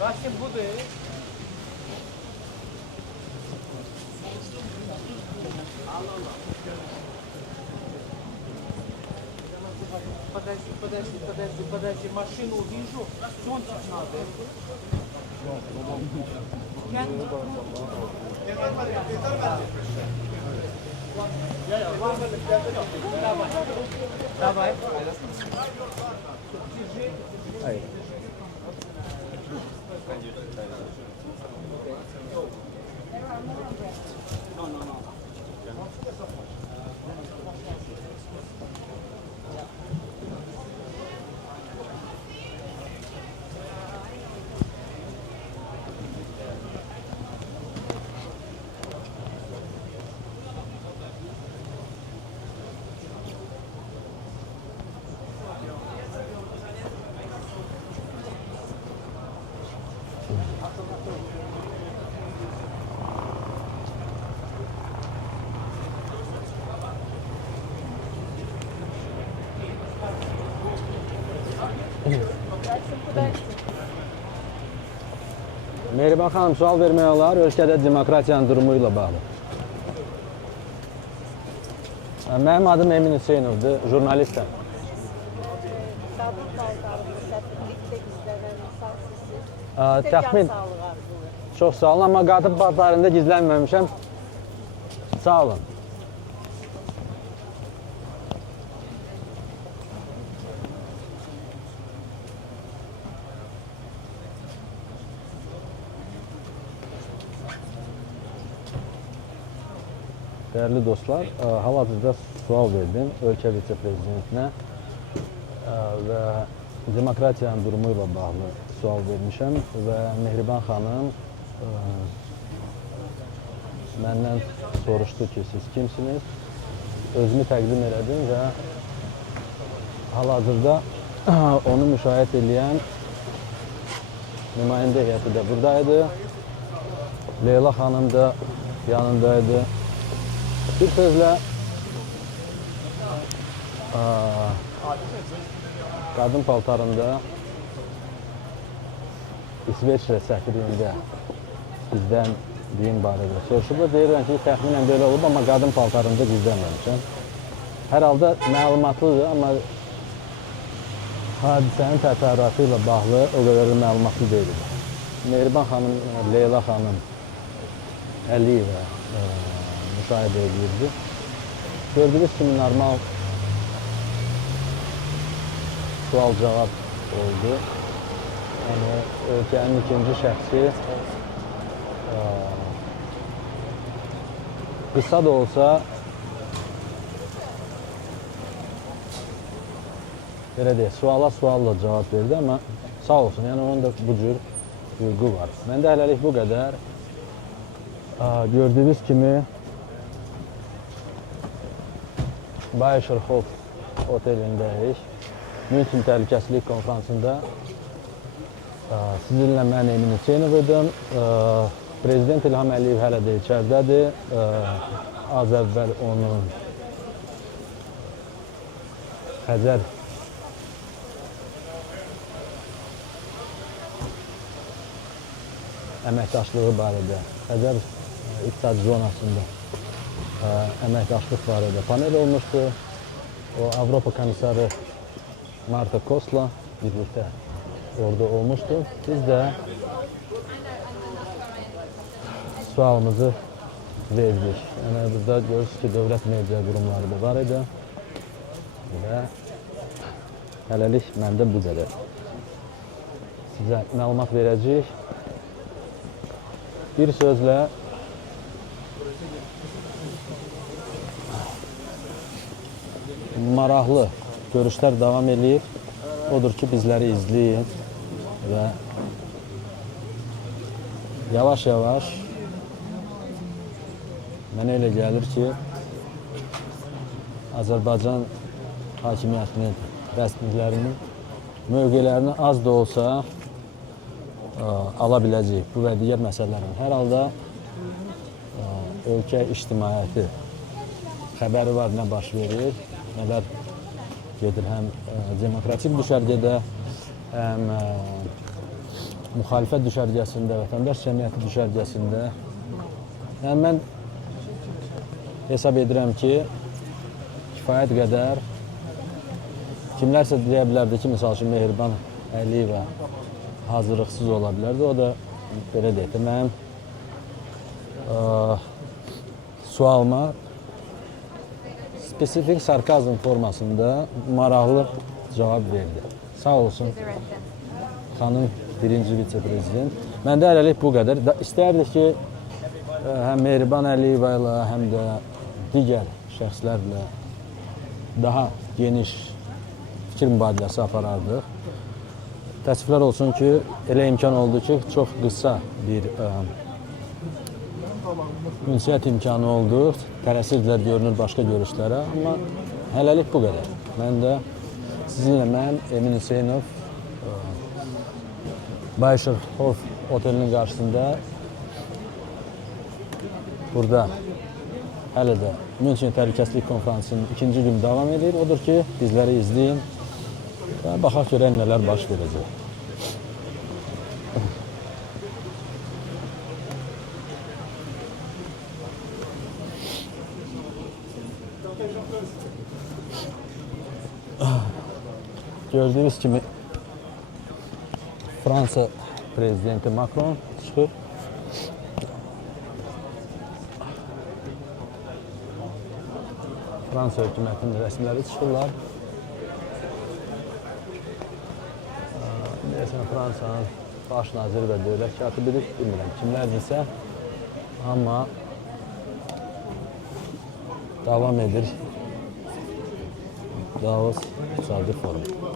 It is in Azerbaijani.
Rasim budur. Подожди, машину вижу, зонтик надо. Давай. Mehriban xanım, sual vermək olar, ölkədə demokratiyanın durumu ilə bağlı. Mənim adım Emin Hüseynovdur, jurnalistəm. Təxmin, çox sağ olun, amma qadın paltarında gizlənməmişəm. Sağ olun. Değerli dostlar, hal-hazırda sual verdim ölkə vitse-prezidentinə və demokratiyanın durumu ilə bağlı sual vermişəm və Mehriban xanım məndən soruşdu ki, siz kimsiniz? Özümü təqdim elədim və hal-hazırda onu müşahidə edən nümayəndə heyəti də buradaydı. Leyla xanım da yanındaydı. Bir sözlə qadın paltarında İsveçrə səfirliyində bizdən deyim barədə soruşublar. Deyirəm ki, təxminən belə olub, amma qadın paltarında gizlənməmişəm. Hər halda məlumatlıdır, amma hadisənin təfərrüatı ilə bağlı o qədər də məlumatlı deyil. Mehriban xanım, Leyla xanım Əliyevə müşahidə edirdi. Gördüyünüz kimi normal sual-cavab oldu. Yəni, ölkənin ikinci şəxsi qısa da olsa belə deyək, suala cavab verdi, amma sağ olsun, yəni onun da bu cür hüququ var. Məndə hələlik bu qədər. Gördüyünüz kimi Bayşerhof otelindəyik. München Təhlükəsizlik Konfransında sizinlə mən Emin Hüseynov idim. Prezident İlham Əliyev hələ də içəridədir. Az əvvəl onun Xəzər əməkdaşlığı barədə, Xəzər iqtisadi zonasında əməkdaşlıq barədə panel olmuşdu. O Avropa komissarı Marta Kosla birlikdə orada olmuşdu. Biz də sualımızı verdik. Yəni, burada görürsünüz ki, dövlət media qurumları da var idi və hələlik məndə bu qədər. Sizə məlumat verəcəyik. Bir sözlə maraqlı görüşlər davam edir. Odur ki, bizləri izləyin və yavaş-yavaş mənə elə gəlir ki, Azərbaycan hakimiyyətinin, rəsmilərinin mövqelərini az da olsa ala biləcəyik bu və digər məsələlərin. Hər halda ölkə ictimaiyyəti xəbəri var, nə baş verir, nələr gedir həm demokratik düşərgədə, həm müxalifət düşərgəsində, vətəndaş cəmiyyəti düşərgəsində. Yəni mən hesab edirəm ki, kifayət qədər kimlərsə deyə bilərdi ki, misal üçün Mehriban Əliyeva hazırlıqsız ola bilərdi. O da belə deyək, mənim sualıma spesifik sarkazm formasında maraqlı cavab verdi. Sağ olsun xanım birinci vitse-prezident. Məndə hələlik bu qədər. İstərdik ki, həm Mehriban Əliyeva ilə, həm də digər şəxslərlə daha geniş fikir mübadiləsi aparardıq. Təəssüflər olsun ki, elə imkan oldu ki, çox qısa bir ünsiyyət imkanı oldu. Tələsirdilər görünür başqa görüşlərə, amma hələlik bu qədər. Mən də sizinlə mən, Emin Hüseynov, Bayışıq Hof otelinin qarşısında burada hələ də München Təhlükəsizlik Konferansının ikinci gün davam edir. Odur ki, bizləri izləyin və baxaq görək nələr baş verəcək. Gördüyünüz kimi Fransa prezidenti Macron çıxır. Fransa hökumətinin rəsmiləri çıxırlar. Deyəsən Fransanın baş naziri və dövlət katibidir, bilmirəm kimlərdirsə. Amma davam edir Davos İqtisadi Forum.